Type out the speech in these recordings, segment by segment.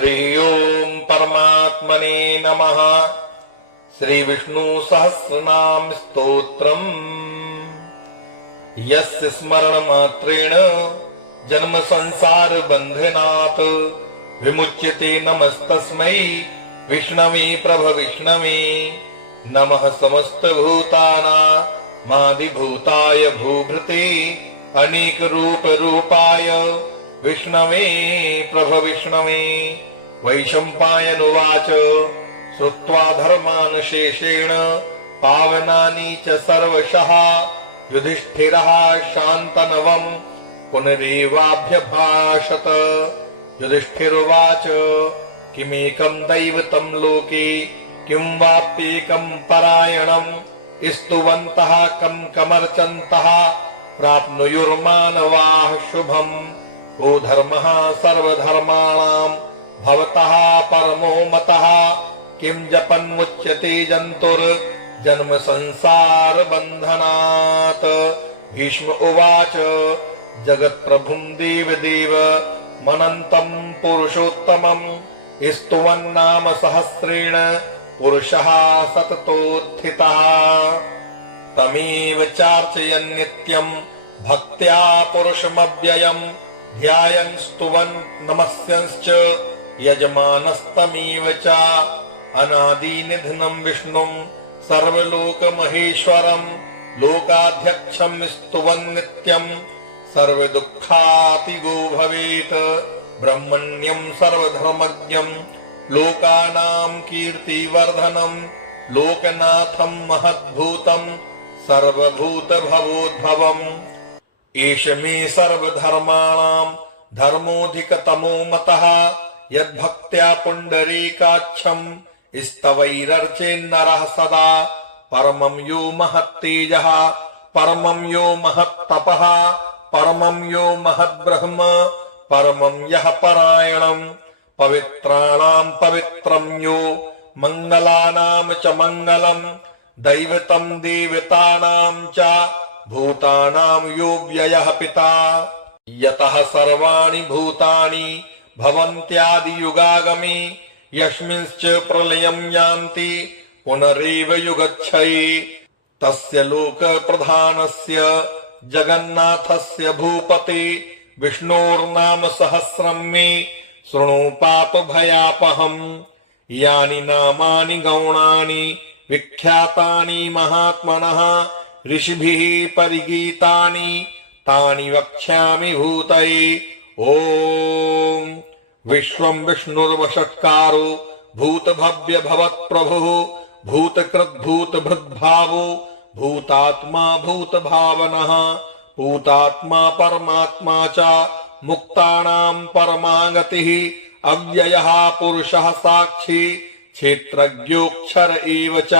हरि ओम परमात्मने नमः। श्री विष्णु सहस्रनाम स्तोत्रम्। यस्य स्मरण मात्रेण जन्म संसार बंधनात् विमुच्यते नमस्तस्मै विष्णवे प्रभ विष्णवे। नमः समस्त भूतानामादिभूताय भूभृते अनेक रूप रूपाय विष्णवे प्रभ विष्णवे। वैशंपायनुवाच श्रुत्वा धर्मान् शेषेण पावनानि च सर्वशः युधिष्ठिरः शान्तनवम् पुनरेवाभ्यभाषत। युधिष्ठिरुवाच किमेकं दैवतं लोके किं वाप्येकं परायणम् स्तुवन्तः कं कमर्चन्तः प्राप्नुयुर्मानवाः शुभम्। को धर्मः सर्वधर्माणां भवतः परमो मतः किं जपन्मुच्यते जन्तुर्जन्म संसार बन्धनात्। भीष्म उवाच जगत्प्रभुं देवदेव मनन्तं पुरुषोत्तमं स्तुवन्नाम सहस्रेण पुरुषः सततोत्थितः। तमेव चार्चयन् नित्यं भक्त्या पुरुषमव्ययम् ध्यायन् स्तुवन् नमस्यंश्च यजमानस्तमेव च। अनादिनिधनं विष्णुं सर्वलोकमहेश्वरं लोकाध्यक्षं स्तुवन् नित्यं सर्वदुःखातिगो भवेत्। ब्रह्मण्यं सर्वधर्मज्ञं लोकानां कीर्तिवर्धनं लोकनाथं महद्भूतं सर्वभूतभवोद्भवम्। एष मे सर्वधर्माणां धर्मोऽधिकतमो मतः यद्भक्त्या पुण्डरीकाक्षं स्तवैरर्चेन्नरः सदा। परमं यो महत्तेजः परमं यो महत्तपः परमं यो महद्ब्रह्म परमं यः परायणम्। पवित्राणां पवित्रं यो मङ्गलानां च मङ्गलम् दैवतं देवतानां च भूतानां यो व्ययः पिता। यतः सर्वाणि भूतानि भवन्त्यादियुगागमे यस्मिंश्च प्रलयं यान्ति पुनरेव युगच्छये। तस्य लोकप्रधानस्य जगन्नाथस्य भूपते विष्णोर्नाम सहस्रं मे शृणु पापभयापहम्। यानि नामानि गौणानि विख्यातानि महात्मनः ऋषिभिः परिगीतानि तानि वक्ष्यामि भूतये। ओम विश्वं विष्णुर्वषट्कारो भूतभव्य भवत्प्रभुः भूतकृद्भूतभृद्भावो भूतात्मा भूतभावनः भूतात्मा परमात्मा च मुक्तानां परमागतिः अव्ययः पुरुषः साक्षी क्षेत्रज्ञोऽक्षर एव च।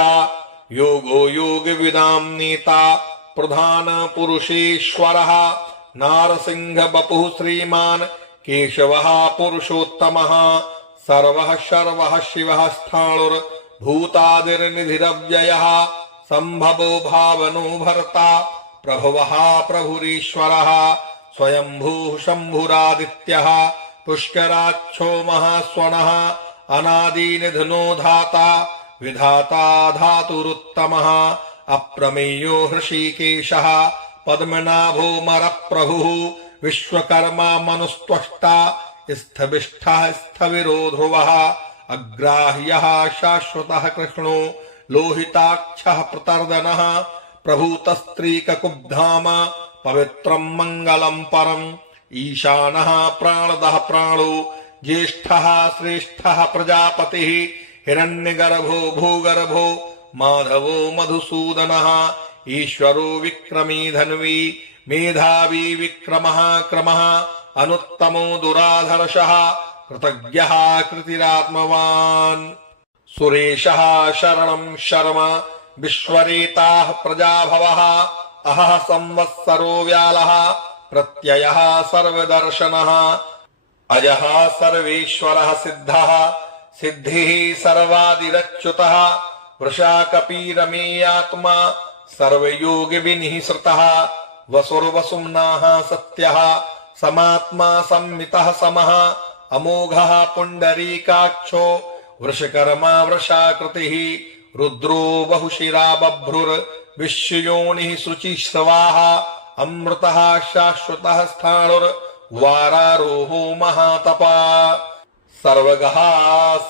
योगो योगविदां नेता प्रधान पुरुषेश्वरः नारसिंह बपुः श्रीमान् केशवः पुरुषोत्तमः। सर्वः शर्वः शिवः स्थाणुर्भूतादिर्निधिरव्ययः सम्भवो भावनो भर्ता प्रभुवः प्रभुरीश्वरः। स्वयंभूः शम्भुरादित्यः पुष्कराक्षो महास्वनः अनादिनिधनो धाता विधाता धातुरुत्तमः। अप्रमेयो हृषीकेशः पद्मनाभो मरप्रभुः विश्वकर्मा मनुस्त्वष्टा स्थविष्ठः स्थविरो ध्रुवः। अग्राह्यः शाश्वतः कृष्णो लोहिताक्षः प्रतर्दनः प्रभूतस्त्रीककुब्धाम पवित्रं मङ्गलं परम्। ईशानः प्राणदः प्राणो ज्येष्ठः श्रेष्ठः प्रजापतिः हिरण्यगर्भो भूगर्भो माधवो मधुसूदनः। ईश्वरो विक्रमी धन्वी मेधावी विक्रमः क्रमः अनुत्तमो दुराधर्षः कृतज्ञः कृतिरात्मवान्। सुरेशः शरणं शर्म विश्वरेताः प्रजाभवः अहः संवत्सरो व्यालः प्रत्ययः सर्वदर्शनः। अजः सर्वेश्वरः सिद्धः सिद्धिः सर्वादिरच्युतः वृषा कपीरमेयात्मा सर्वयोगविनिःसृतः। वसुर्वसुम्नाः सत्यः समात्मा संमितः समः अमोघः पुण्डरीकाक्षो वृषकर्मा वृषाकृतिः रुद्रो बहुशिरा बभ्रुर्विश्वयोनिः शुचिश्रवाः अमृतः शाश्वतः स्थाणुर्वारारोहो महातपा सर्वगः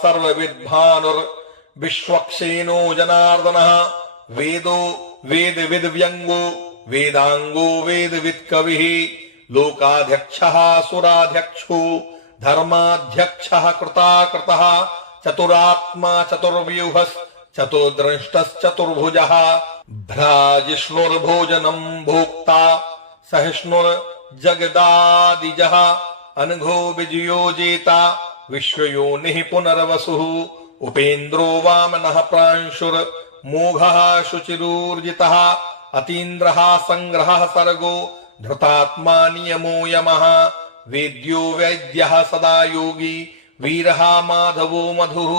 सर्वविद्भानुर्विश्वक्षेनो जनार्दनः वेदो वेदविद्व्यङ्गो वेदांगो वेदवित्कविः लोकाध्यक्षः सुराध्यक्षो धर्माध्यक्षः कृताकृतः चतुरात्मा चतुर्व्यूहश्चतुर्द्रष्टश्चतुर्भुजः भ्राजिष्णुर्भोजनं भोक्ता सहिष्णुर्जगदादिजः अनघो विजयो जेता विश्वयोनिः पुनर्वसुः उपेन्द्रो वामनः प्रांशुर्मोघः शुचिरूर्जितः अतीन्द्रः संग्रहः सर्गो धृतात्मा नियमो यमः वेद्यो वैद्यः सदा योगी वीरः माधवो मधुः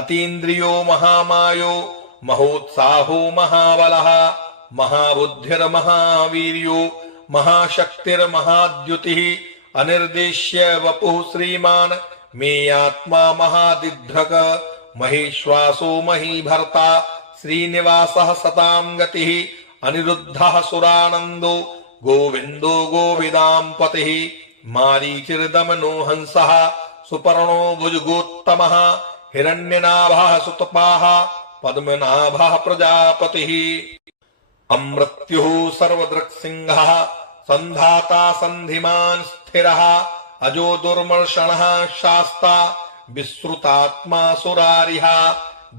अतीन्द्रियो महामायो महोत्साहो महाबलः महाबुद्धिर्महावीर्यो महाशक्तिर्महाद्युतिः अनिर्देश्य वपुः श्रीमान् मेयात्मा महादिध्रक महेश्वासो महीभर्ता श्रीनिवासः सतां गतिः अनिरुद्धः सुरानन्दो गोविन्दो गोविदाम्पतिः मारीचिर्दमनो हंसः सुपर्णो भुजगोत्तमः हिरण्यनाभः सुतपाः पद्मनाभः प्रजापतिः अमृत्युः सर्वदृक्सिंहः सन्धाता सन्धिमान् स्थिरः अजो दुर्मर्षणः शास्ता विश्रुतात्मा सुरारिः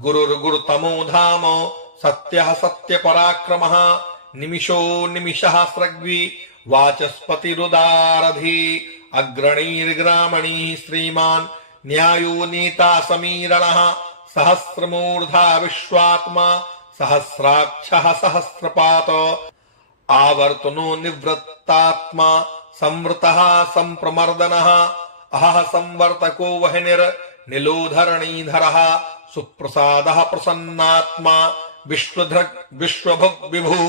गुरुर्गुरुतमो धाम सत्यः सत्यपराक्रमः निमिषो निमिषः स्रग्वी वाचस्पतिरुदारधी अग्रणीर्ग्रामणीः श्रीमान् न्यायो नीता समीरणः सहस्रमूर्धा विश्वात्मा सहस्राक्षः सहस्रपात आवर्तनो निवृत्तात्मा संवृतः संप्रमर्दनः अहः संवर्तको वह्निर्निलोधरणीधरः सुप्रसादः प्रसन्नात्मा विश्वभुग् विभुः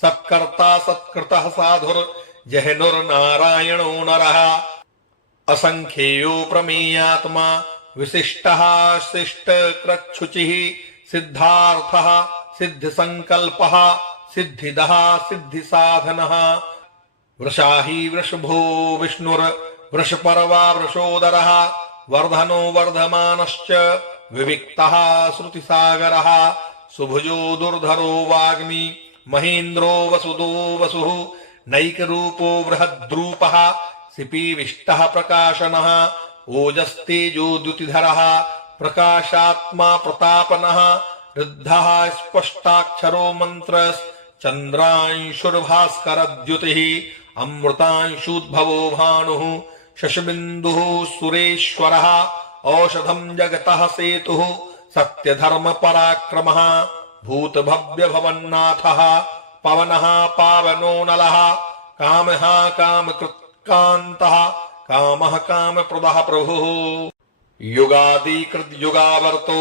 सत्कर्ता सत्कृतः साधुर्जहनुर्नारायणो नरः असंख्येयो प्रमेयात्मा विशिष्टः शिष्टकृच्छुचिः सिद्धार्थः सिद्धिसंकल्पः सिद्धिदः सिद्धिसाधनः वृषाही वृषभो विष्णुर्वृषपर्वा वृषोदरः वर्धनो वर्धमानश्च विविक्तः श्रुतिसागरः सुभुजो दुर्धरो वाग्मी महेन्द्रो वसुदो वसुः नैकरूपो बृहद्रूपः सिपीविष्टः प्रकाशनः ओजस्तेजो द्युतिधरः प्रकाशात्मा प्रतापनः रुद्धः स्पष्टाक्षरो मन्त्रश्चन्द्रांशुर्भास्करद्युतिः अमृतांशुद्भवो भानुः शशबिन्दुः सुरेश्वरः औषधं जगतः सेतुः सत्यधर्म पराक्रमः भूतभव्यभवन्नाथः पवनः पावनो नलः कामः कामकृत्कान्तः कामः कामप्रदः प्रभुः युगादिकृत युगावर्तो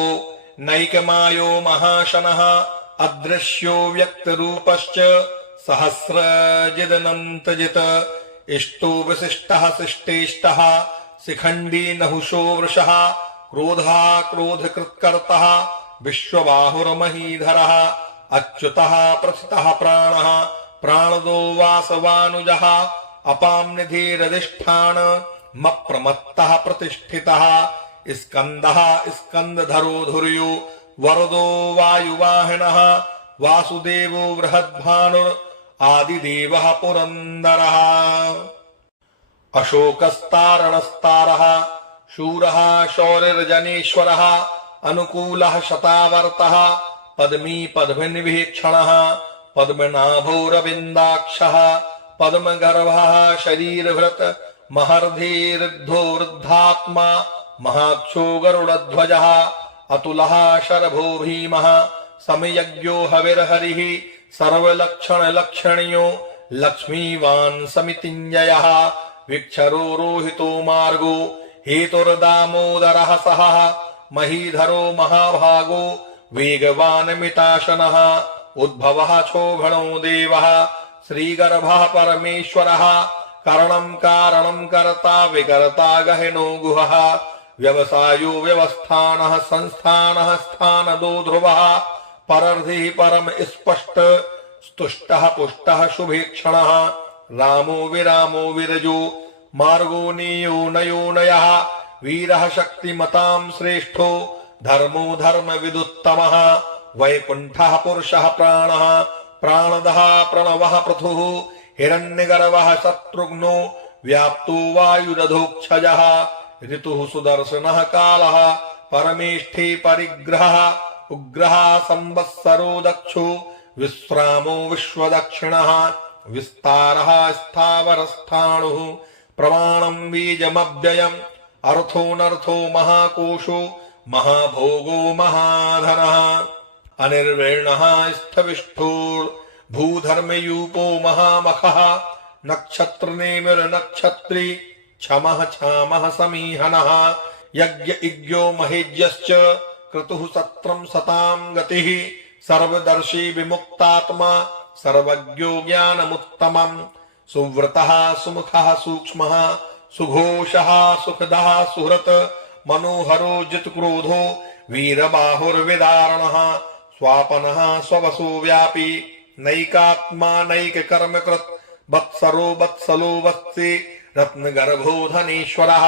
नैकमायो महाशनः अदृश्यो व्यक्तरूपश्च सहस्रजिदनन्तजित् इष्टो विशिष्टः शिष्टेष्टः शिखण्डी नहुषो वृषः क्रोधः क्रोधकृत्कर्तः विश्वबाहुर्महीधरः अच्युतः प्रथितः प्राणः प्राणदो वासवानुजः अपां निधिरधिष्ठान मप्रमत्तः प्रतिष्ठितः स्कन्दः स्कन्दधरो धुर्यो वरदो वायुवाहिनः वासुदेवो बृहद्भानुर् आदिदेवः पुरन्दरः अशोकस्तारणस्तारः शूरः शौरिर्जनेश्वरः अनुकूलः शतावर्तः पद्मी पद्मनिभीक्षणः पद्मनाभो रविन्दाक्षः पद्मगर्भः शरीरभृत् महर्धिरुद्धो वृद्धात्मा महाक्षो गरुडध्वजः अतुलः शरभो भीमः समयज्ञो हविर्हरिः सर्वलक्षणलक्षणीयो लक्ष्मीवान् समितिञ्जयः विक्षरो रोहितो मार्गो हेतुर्दामोदरः सहः महीधरो महाभागो वेगवान् मिताशनः उद्भवः क्षोभणो देवः श्रीगर्भः परमेश्वरः करणं कारणं कर्ता विकर्ता गहनो गुहः व्यवसायो व्यवस्थानः संस्थानः स्थानदो ध्रुवः परर्धिः परम स्पष्ट स्तुष्टः पुष्टः शुभेक्षणः रामो विरामो विरजो मार्गो नीयो नयो नयः वीरः शक्तिमतां श्रेष्ठो धर्मो धर्म विदुत्तमः वैकुण्ठः पुरुषः प्राणः प्राणदः प्रणवः पृथुः हिरण्यगर्भः शत्रुघ्नो व्याप्तो वायुरधोक्षजः ऋतुः सुदर्शनः कालः परमेष्ठी परिग्रहः उग्रः संवत्सरो दक्षो विश्रामो विश्वदक्षिणः विस्तारः स्थावरस्थाणुः प्रमाणं बीजमव्ययम् अर्थोऽनर्थो महाकोशो महाभोगो महाधनः अनिर्वर्णः स्थविष्ठोर्भूधर्मयूपो महामखः नक्षत्रनेमिर्नक्षत्री क्षमः क्षामः समीहनः यज्ञ महेज्यश्च क्रतुः सत्रं सतां गतिः सर्वदर्शी विमुक्तात्मा सर्वज्ञो ज्ञानमुत्तमम् सुव्रतः सुमुखः सूक्ष्मः सुघोषः सुखदः सुहृत् मनोहरो जितक्रोधो वीरबाहुर्विदारणः स्वापनः स्ववसो व्यापी नैकात्मा नैककर्मकृत् वत्सरो वत्सलो वत्से रत्नगर्भो धनेश्वरः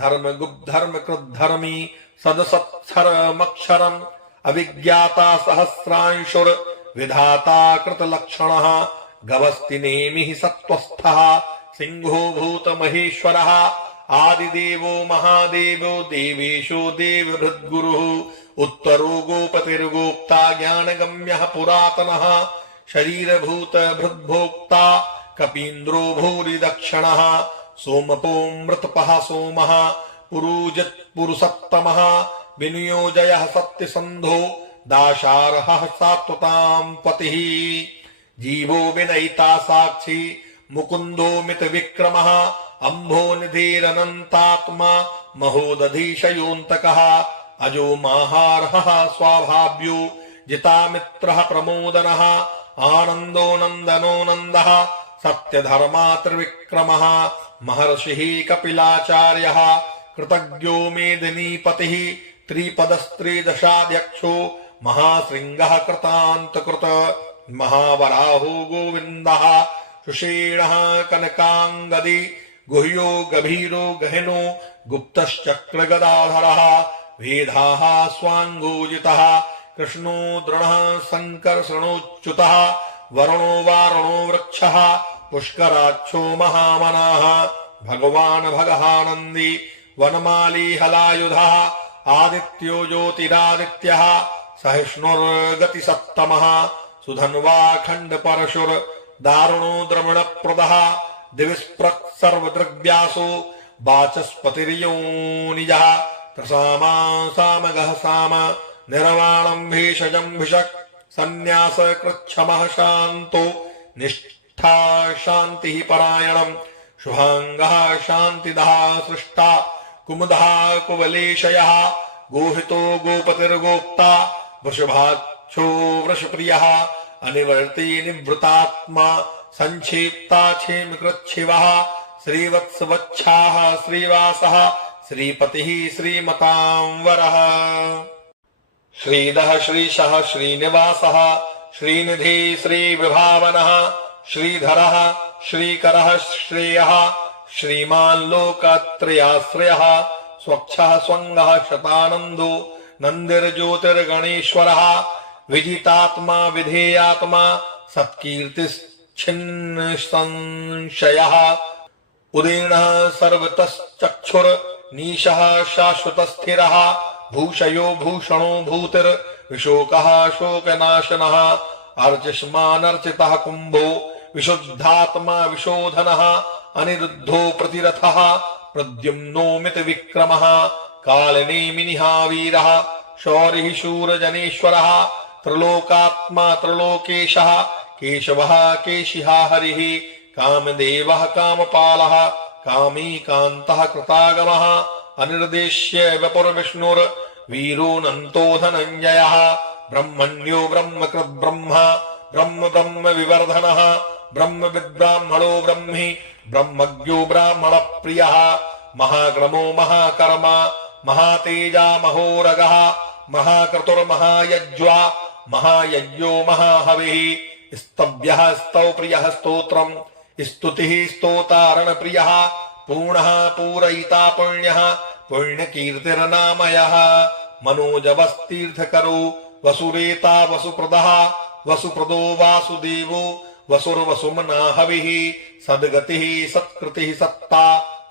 धर्मकृद्धर्मी सदसत्सरमक्षरम् अविज्ञाता सहस्रांशुर विधाता कृतलक्षणः गवस्तिनेमिः सत्त्वस्थः सिंहो भूतमहेश्वरः आदिदेवो महादेवो देवेशो देवभृद्गुरुः उत्तरो गोपतिर्गोप्ता ज्ञानगम्यः पुरातनः शरीरभूत भृद्भोक्ता कपीन्द्रो भूरि दक्षिणः सोमपोऽमृतपः सोमः पुरुषत्तमः विनियोजयः सत्यसन्धो दाशारः सात्वतां पतिः जीवो विनयिता साक्षी मुकुन्दो मितविक्रमः अम्भो निधिरनन्तात्मा महोदधीशयोऽन्तकः अजो माहार्हः स्वाभाव्यो जितामित्रः प्रमोदनः आनन्दो नन्दनो नन्दः सत्यधर्मा त्रिविक्रमः महर्षिः कपिलाचार्यः कृतज्ञो मेदिनीपतिः त्रिपदस्त्रिदशाध्यक्षो महाशृङ्गः कृतान्तकृत महावराहो गोविन्दः सुषेणः कनकाङ्गदी गुह्यो गभीरो गहनो गुप्तश्चक्रगदाधरः वेदाः स्वाङ्गोजितः कृष्णो दृढः सङ्कर्षणोच्युतः वरुणो वारुणो वृक्षः पुष्कराक्षो महामनाः भगवान् भगहानन्दी वनमाली हलायुधः आदित्यो ज्योतिरादित्यः सहिष्णुर्गतिसत्तमः सुधन्वा खण्डपरशुर दारुणो द्रविणप्रदः दिविस्पृक् सर्वदृग्व्यासो वाचस्पतिर्योनिजः त्रसामा सामगः साम निर्वाणम् भेषजम् भिषक् सन्न्यास कृच्छमः शान्तो निष्ठा शान्तिः परायणम् शुभाङ्गः शान्तिदः सृष्टा कुमुदः कुवलेशयः गोहितो गोपतिर्गोप्ता वृषभाक्षो वृषप्रियः अनिवर्ती निवृतात्मा संक्षिप्ता क्षेमकृच्छिवः श्रीवत्सवच्छाः श्रीवासः श्रीपतिः श्रीमतांवरः श्रीधः श्रीशः श्रीनिवासः श्रीनिधि श्रीविभावनः श्रीधरः श्रीकरः श्रेयः श्रीमान् लोकत्रयाश्रयः स्वच्छः स्वङ्गः शतानन्दो नन्दिर्ज्योतिर्गणेश्वरः विजितात्मा विधेयात्मा सत्कीर्तिश्छिन्नसंशयः उदीर्णः सर्वतश्चक्षुर्नीशः शाश्वतस्थिरः भूषयो भूषणो भूतिर्विशोकः शोकनाशनः अर्चिष्मानर्चितः कुम्भो विशुद्धात्मा विशोधनः अनिरुद्धो प्रतिरथः प्रद्युम्नो मितविक्रमः कालनेमिनिहावीरः शौरिः शूरजनेश्वरः त्रिलोकात्मा त्रिलोकेशः केशवः केशिहा हरिः कामदेवः कामपालः कामी कान्तः कृतागमः अनिर्देश्य वपुर्विष्णुर्वीरो नन्तो धनञ्जयः ब्रह्मण्यो ब्रह्मकृद्ब्रह्म ब्रह्म ब्रह्म विवर्धनः ब्रह्मविद्ब्राह्मणो ब्रह्मी ब्रह्मज्ञो ब्राह्मण प्रियः महाक्रमो महाकर्मा महातेजा महोरगः महाक्रतुर्महायज्वा महायज्ञो महाहविः स्तव्यः स्तवप्रियः स्तोत्रम् स्तुतिः स्तोतारण प्रियः पूर्णः पूरयिता पुण्यः पुण्यकीर्तिर्नामयः मनोजवस्तीर्थकरो वसुरेता वसुप्रदः वसुप्रदो वासुदेवो वसुर्वसुमना हविः सद्गतिः सत्कृतिः सत्ता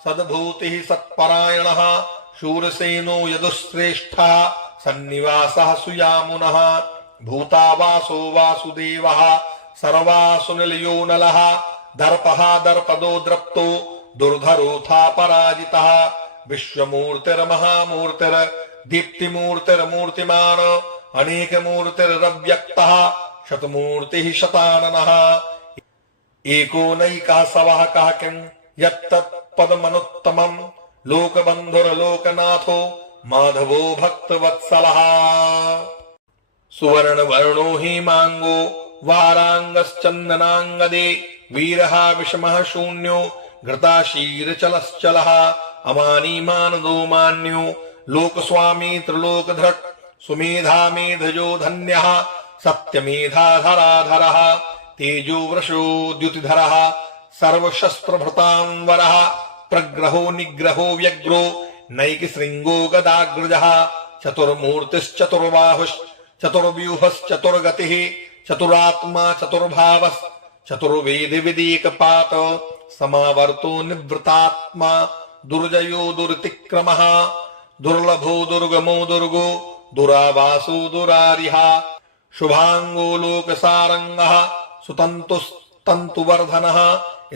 सद्भूतिः सत्परायणः शूरसेनो यदुश्रेष्ठः सन्निवासः सुयामुनः भूतावासो वासुदेवः सर्वासुनिलयो नलः दर्पः दर्पदो द्रप्तो दुर्धरोऽथा पराजितः विश्वमूर्तिर्महामूर्तिर् दीप्तिमूर्तिर्मूर्तिमान् अनेकमूर्तिरव्यक्तः शतमूर्तिः शताननः एकोनैकः सवहकः किं यत्तत्पदमनुत्तमम् लोकबन्धुर्लोकनाथो माधवो भक्तवत्सलः सुवर्णवर्णो हेमाङ्गो वाराङ्गश्चन्दनाङ्गदे वीरः विषमः शून्यो घृताशीरचलश्चलः अमानीमानदो मान्यो लोकस्वामी त्रिलोकधृक् सुमेधा मेधयो धन्यः सत्यमेधाधराधरः तेजो वृषो द्युतिधरः सर्वशस्त्रभृतांवरः प्रग्रहो निग्रहो व्यग्रो नैकशृङ्गो गदाग्रजः चतुर्व्यूहश्चतुर्गतिः चतुरात्मा चतुर्वेदविदेकपात समावर्तो निवृतात्मा दुर्जयो दुरतिक्रमः दुर्लभो दुर्गमो दुर्गो दुरावासो दुरारिः शुभांगो लोकसारंगः सुतन्तुस्तन्तुवर्धनः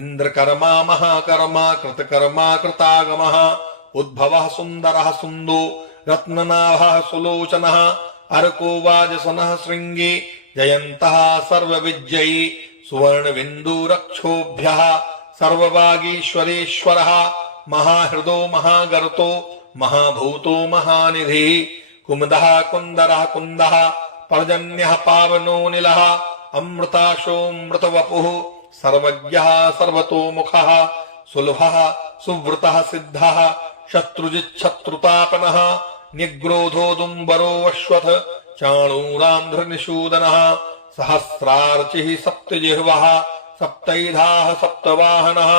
इंद्रकर्मा महाकर्मा कृतकर्मा कृतागमः उद्भवः सुन्दरः सुन्दो रत्ननाभः सुलोचनः अर्को वाजसनः श्रृंगे जयन्तः सर्वविजयी सुवर्णबिन्दुरक्षोभ्यः सर्ववागीश्वरेश्वरः महाहृदो महागर्तो महाभूतो महानिधिः कुमुदः कुन्दरः कुन्दः पर्जन्यः पावनो निलः अमृताशोऽमृतवपुः सर्वज्ञः सर्वतोमुखः सुलभः सुव्रतः सिद्धः शत्रुजिच्छत्रुतापनः निग्रोधोदुम्बरो अश्वथ चाणूरान्ध्रनिषूदनः सहस्रार्चिः सप्तजिह्वः सप्तैधाः सप्तवाहनः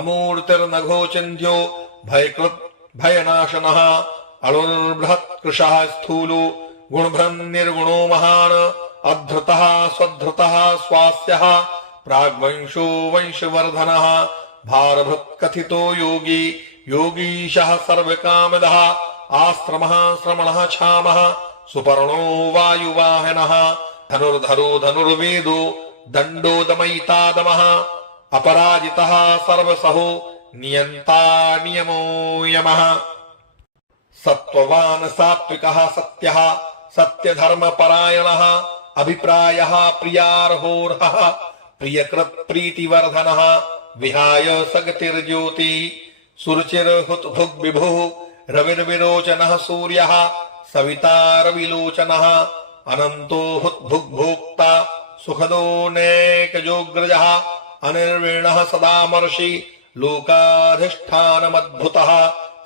अमूर्तिर्नघोचिन्त्यो भयकृत् भयनाशनः अणुर्बृहत्कृशः स्थूलो गुणभ्रन्निर्गुणो महान् अधृतः स्वधृतः स्वास्यः प्राग्वंशो वंशवर्धनः भारभृत्कथितो योगी योगीशः सर्वकामदः आश्रमः श्रमणः क्षामः सुपर्णो वायुवाहनः धनुर्धरो धनुर्वेदो दण्डो दमयिता दमः अपराजितः सर्वसहो नियन्ता नियमो यमः सत्त्ववान् सात्विकः सत्यः सत्यधर्मपरायणः अभिप्रायः प्रियार्होर्हः प्रियकृत् प्रीतिवर्धनः विहाय सगतिर्ज्योति सुरुचिर्हुतभुग्विभुः रविर्विरोचनः सूर्यः सविता रविलोचनः अनन्तो हुतभुग्भोक्ता सुखदो नैकजोग्रजः अनिर्वीणः सदामर्षि लोकाधिष्ठानमद्भुतः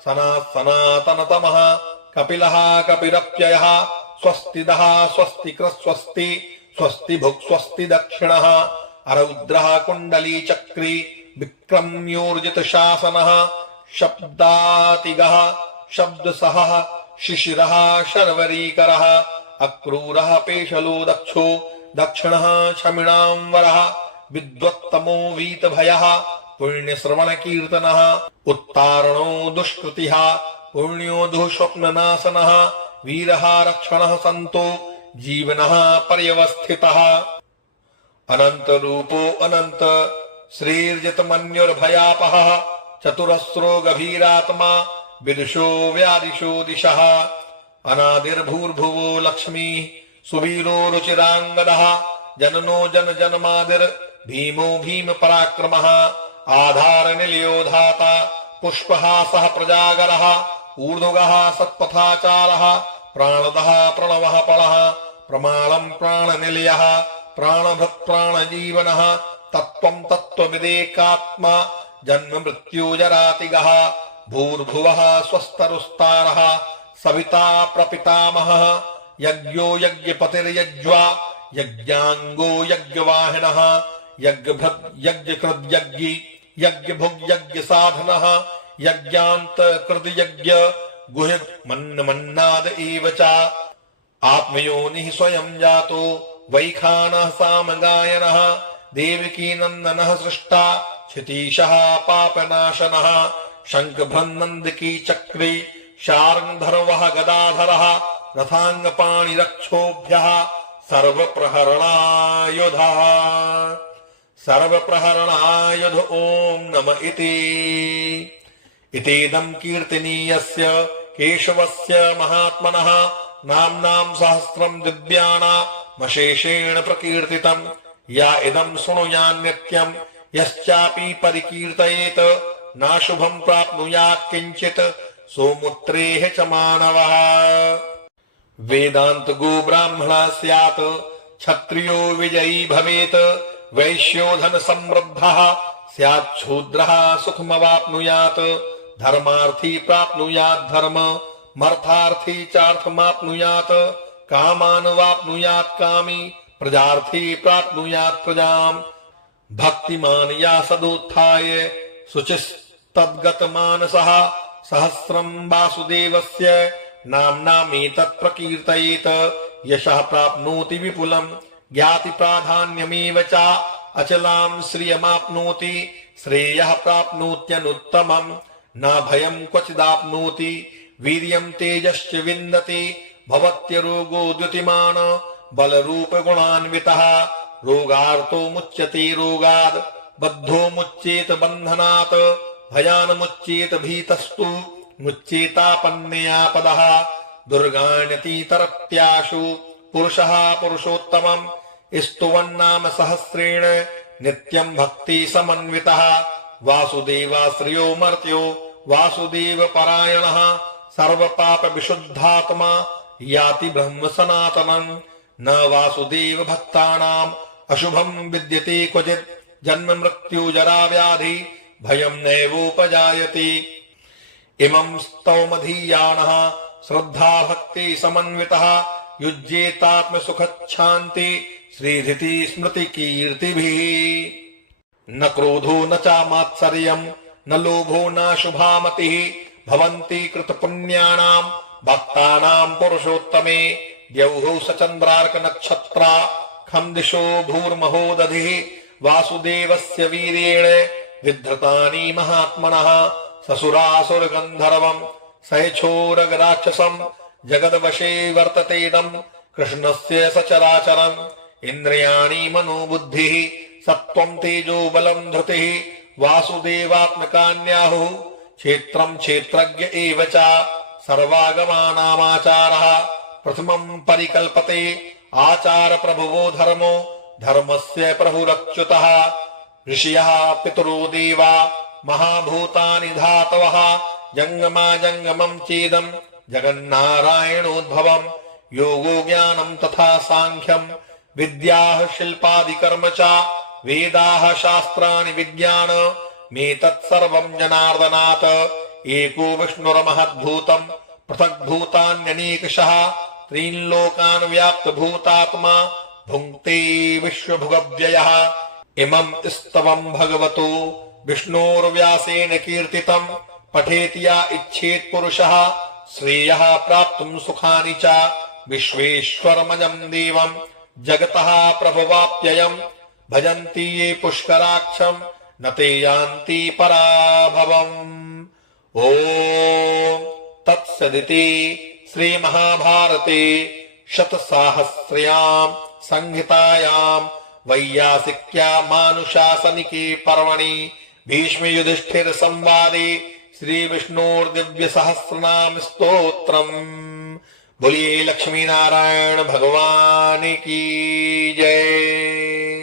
सनातनतमः कपिलः कपिरप्ययः स्वस्तिदः स्वस्तिकृस्वस्ति स्वस्ति भुक् स्वस्ति दक्षिणः अरौद्रः कुण्डली चक्री विक्रम्योर्जितशासनः शब्दातिगः शब्दसहः शिशिरः शर्वरीकरः अक्रूरः पेशलो दक्षो दक्षिणः क्षमिणांवरः विद्वत्तमो वीतभयः पुण्यश्रवणकीर्तनः उत्तारणो दुष्कृतिः पुण्यो दुःस्वप्ननाशनः वीरः रक्षणः सन्तो जीवनः पर्यवस्थितः अनन्तरूपो अनन्त श्रीर्जितमन्युर्भयापहः चतुरस्रो गभीरात्मा विदुषो व्यादिशो दिशः अनादिर्भूर्भुवो लक्ष्मी सुवीरो रुचिराङ्गदः जननो जनजन्मादिर् भीमो भीम पराक्रमः आधारनिलयो धाता पुष्पहासः प्रजागरः ऊर्ध्वगः सत्पथाचारः प्राणदः प्रणवः पलः प्रमाणम् प्राणनिलयः प्राणभृत् प्राणजीवनः तत्त्वं तत्त्वविदेकात्मा जन्म मृत्युजरातिगः भूर्भुवः स्वस्तरुस्तारः सविता प्रपितामहः यज्ञो यज्ञपतिर्यज्वा यज्ञांगो यज्ञवाहिनः यज्ञभृत् यज्ञकृद्यज्ञी यज्ञभुग् यज्ञसाधनः यज्ञान्तकृत यज्ञ गुह मन्नाद एव च आत्मयोनिः स्वयं जातो वैखानः सामगायनः देवकी नन्दनः सृष्टा क्षितीशः पापनाशनः शङ्खभ्रन्नन्दिकी चक्री शार्ङ्गधर्वः गदाधरः रथाङ्गपाणिरक्षोभ्यः सर्वप्रहरणायुधः सर्वप्रहरणायुध ॐ नम इतीदं कीर्तनीयस्य केशवस्य महात्मनः नाम्नां सहस्रं दिव्यानामशेषेण प्रकीर्तितं या इदं शृणुयान्नित्यं यश्चापि परिकीर्तयेत् नाशुभं प्राप्नुयात् किञ्चित् सोमुत्रेह च मानवः वेदांत गो ब्राह्मणः स्यात् क्षत्रियो विजयी भवेत् वैश्यो धन समृद्धः स्यात् शूद्रः सुखमवाप्नुयात् धर्मार्थी प्राप्नुयात् धर्म मर्थार्थी चार्थमाप्नुयात् कामान् वाप्नुयात् कामी प्रजार्थी प्राप्नुयात् प्रजाम् भक्तिमान् या सदुत्थाय शुचिस्तद्गतमानसः सहस्रं वासुदेवस्य नाम्नामेतत् प्रकीर्तयेत् यशः प्राप्नोति विपुलम् ज्ञाति प्राधान्यमेव च अचलां श्रियमाप्नोति श्रेयः प्राप्नोत्यनुत्तमम् न भयं क्वचिदाप्नोति वीर्यं तेजश्च विन्दति भवत्यरोगो द्युतिमान् बलरूप गुणान्वितः रोगार्तो मुच्यते रोगाद् बद्धो मुच्येत बन्धनात् भयानमुच्येत भीतस्तु मुच्येतापन्नयापदः दुर्गाण्यतीतरत्याशु पुरुषः पुरुषोत्तमम् स्तुवन्नाम सहस्रेण नित्यं भक्ति समन्वितः वासुदेवाश्रयो मर्त्यो वासुदेव परायणः सर्वपाप विशुद्धात्मा याति ब्रह्म सनातनम् न वासुदेव भक्तानाम् अशुभं विद्यते क्वचित् जन्म मृत्यु जरा व्याधि भयं नैवोपजायते इमं स्तौमधीयानः श्रद्धा भक्ति समन्वितः युज्येतात्म सुखच्छान्ति श्रीधृति स्मृति कीर्तिभिः न क्रोधो न चामात्सर्यं न लोभो न शुभामतिः भवन्ति कृतपुण्यानां भक्तानां पुरुषोत्तमे द्यौः सचन्द्रार्क नक्षत्रा खं दिशो भूर्महोदधिः वासुदेवस्य वीर्येण विधृतानि महात्मनः ससुरासुर गन्धर्वम् सहचोरगराक्षसम् जगद्वशे वर्ततेदम् कृष्णस्य सचराचरम् इन्द्रियाणि मनोबुद्धिः सत्त्वम् तेजो बलम् धृतिः वासुदेवात्मकान्याहुः क्षेत्रम् क्षेत्रज्ञ एव च सर्वागमानामाचारः प्रथमम् परिकल्पते आचार प्रभुवो धर्मो धर्मस्य प्रभुरच्युतः ऋषयः पितरो देवा महाभूतानि धातवः जंगमा जंगमं चेदम् जगन्नारायणोद्भवम् योगो ज्ञानम् तथा सांख्यम् विद्याः शिल्पादिकर्म च वेदाः शास्त्राणि विज्ञान मेतत्सर्वम् जनार्दनात् एको विष्णुर्महद्भूतम् पृथग्भूतान्यनेकशः त्रीन् लोकान् व्याप्तभूतात्मा भुङ्क्ते विश्वभुगव्ययः इमम् स्तवम् भगवतो विष्णोर्व्यासेन कीर्तितम् पठेति या इच्छेत् पुरुषः श्रेयः प्राप्तुम् सुखानि च विश्वेश्वरमजम् देवम् जगतः प्रभवाप्ययम् भजन्ति ये पुष्कराक्षम् न ते यान्ति पराभवम् ॐ तत्सदिति श्रीमहाभारते शतसाहस्र्याम् संहितायाम् वैयासिक्या मानुशासनिके पर्वणि भीष्मयुधिष्ठिर संवादे श्री विष्णोर्दिव्य सहस्रनाम स्तोत्रम् बोलिए लक्ष्मी नारायण भगवान की जय।